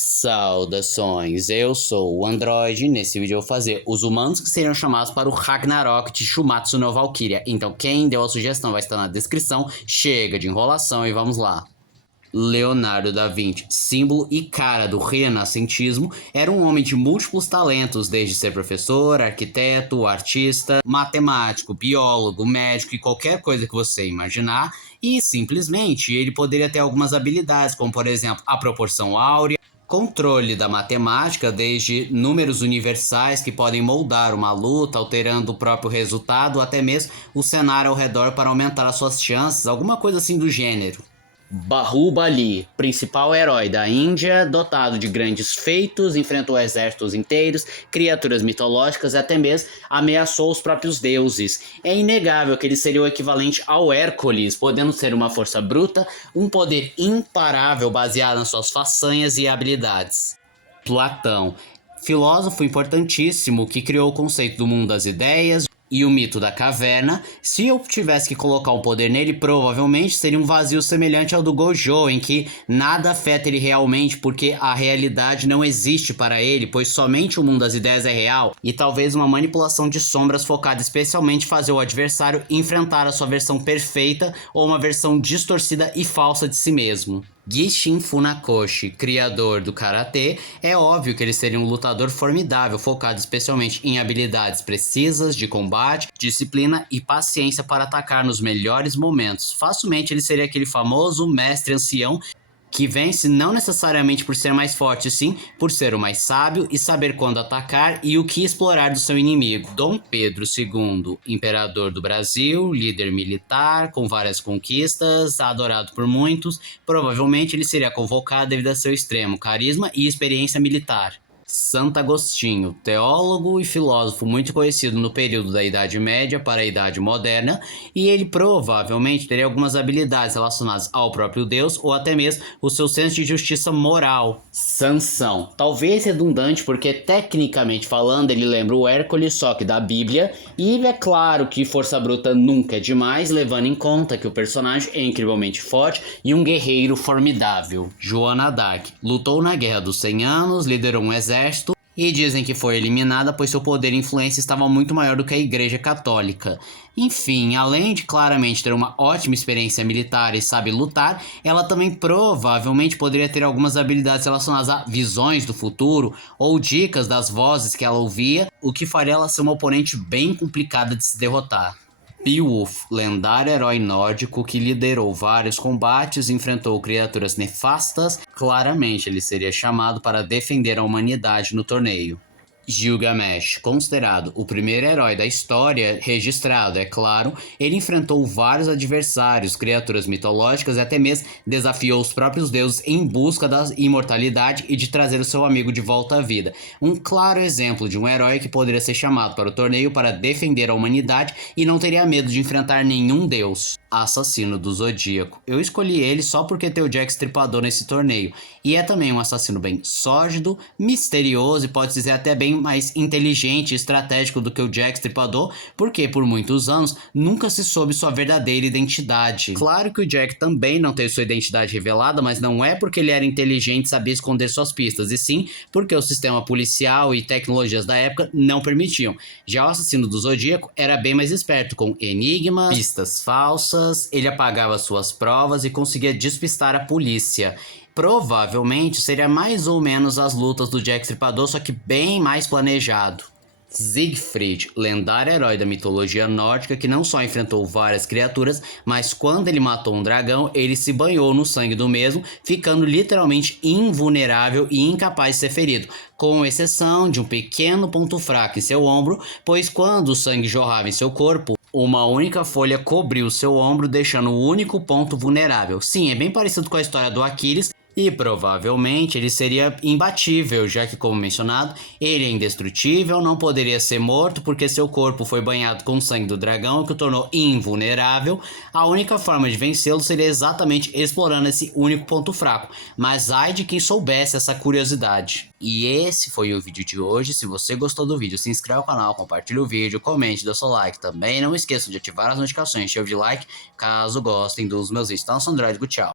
Saudações, eu sou o Android e nesse vídeo eu vou fazer os humanos que seriam chamados para o Ragnarok de Shumatsu no Valkyria. Então quem deu a sugestão vai estar na descrição, chega de enrolação e vamos lá. Leonardo da Vinci, símbolo e cara do renascentismo, era um homem de múltiplos talentos, desde ser professor, arquiteto, artista, matemático, biólogo, médico e qualquer coisa que você imaginar, e simplesmente ele poderia ter algumas habilidades, como por exemplo a proporção áurea, controle da matemática, desde números universais que podem moldar uma luta, alterando o próprio resultado, até mesmo o cenário ao redor para aumentar as suas chances, alguma coisa assim do gênero. Bahubali, principal herói da Índia, dotado de grandes feitos, enfrentou exércitos inteiros, criaturas mitológicas e até mesmo ameaçou os próprios deuses. É inegável que ele seria o equivalente ao Hércules, podendo ser uma força bruta, um poder imparável baseado nas suas façanhas e habilidades. Platão, filósofo importantíssimo que criou o conceito do mundo das ideias e o mito da caverna. Se eu tivesse que colocar um poder nele, provavelmente seria um vazio semelhante ao do Gojo, em que nada afeta ele realmente, porque a realidade não existe para ele, pois somente o mundo das ideias é real, e talvez uma manipulação de sombras focada especialmente em fazer o adversário enfrentar a sua versão perfeita ou uma versão distorcida e falsa de si mesmo. Gishin Funakoshi, criador do Karatê, é óbvio que ele seria um lutador formidável, focado especialmente em habilidades precisas de combate, disciplina e paciência para atacar nos melhores momentos. Facilmente ele seria aquele famoso mestre ancião que vence não necessariamente por ser mais forte, sim por ser o mais sábio e saber quando atacar e o que explorar do seu inimigo. Dom Pedro II, imperador do Brasil, líder militar, com várias conquistas, adorado por muitos, provavelmente ele seria convocado devido a seu extremo carisma e experiência militar. Santo Agostinho, teólogo e filósofo muito conhecido no período da Idade Média para a Idade Moderna, e ele provavelmente teria algumas habilidades relacionadas ao próprio Deus ou até mesmo o seu senso de justiça moral. Sansão, talvez redundante porque tecnicamente falando ele lembra o Hércules só que da Bíblia, e é claro que força bruta nunca é demais, levando em conta que o personagem é incrivelmente forte e um guerreiro formidável. Joana d'Arc, lutou na Guerra dos 100 Anos, liderou um exército e dizem que foi eliminada pois seu poder e influência estava muito maior do que a Igreja Católica. Enfim, além de claramente ter uma ótima experiência militar e sabe lutar, ela também provavelmente poderia ter algumas habilidades relacionadas a visões do futuro ou dicas das vozes que ela ouvia, o que faria ela ser uma oponente bem complicada de se derrotar. Beowulf, lendário herói nórdico que liderou vários combates e enfrentou criaturas nefastas, claramente ele seria chamado para defender a humanidade no torneio. Gilgamesh, considerado o primeiro herói da história registrado, é claro, ele enfrentou vários adversários, criaturas mitológicas e até mesmo desafiou os próprios deuses em busca da imortalidade e de trazer o seu amigo de volta à vida. Um claro exemplo de um herói que poderia ser chamado para o torneio para defender a humanidade e não teria medo de enfrentar nenhum deus. Assassino do Zodíaco. Eu escolhi ele só porque tem o Jack Stripador nesse torneio, e é também um assassino bem sórdido, misterioso e pode dizer até bem mais inteligente e estratégico do que o Jack Stripador, porque por muitos anos nunca se soube sua verdadeira identidade. Claro que o Jack também não teve sua identidade revelada, mas não é porque ele era inteligente e sabia esconder suas pistas, e sim porque o sistema policial e tecnologias da época não permitiam. Já o Assassino do Zodíaco era bem mais esperto, com enigmas, pistas falsas, ele apagava suas provas e conseguia despistar a polícia. Provavelmente seria mais ou menos as lutas do Jack Stripador, só que bem mais planejado. Siegfried, lendário herói da mitologia nórdica que não só enfrentou várias criaturas, mas quando ele matou um dragão, ele se banhou no sangue do mesmo, ficando literalmente invulnerável e incapaz de ser ferido, com exceção de um pequeno ponto fraco em seu ombro, pois quando o sangue jorrava em seu corpo, uma única folha cobriu seu ombro, deixando o único ponto vulnerável. Sim, é bem parecido com a história do Aquiles, e provavelmente ele seria imbatível, já que, como mencionado, ele é indestrutível, não poderia ser morto porque seu corpo foi banhado com o sangue do dragão, que o tornou invulnerável. A única forma de vencê-lo seria exatamente explorando esse único ponto fraco, mas ai de quem soubesse essa curiosidade. E esse foi o vídeo de hoje. Se você gostou do vídeo, se inscreve no canal, compartilhe o vídeo, comente, dê seu like. Também não esqueçam de ativar as notificações, chave de like, caso gostem dos meus vídeos. Então, eu sou o Android, tchau.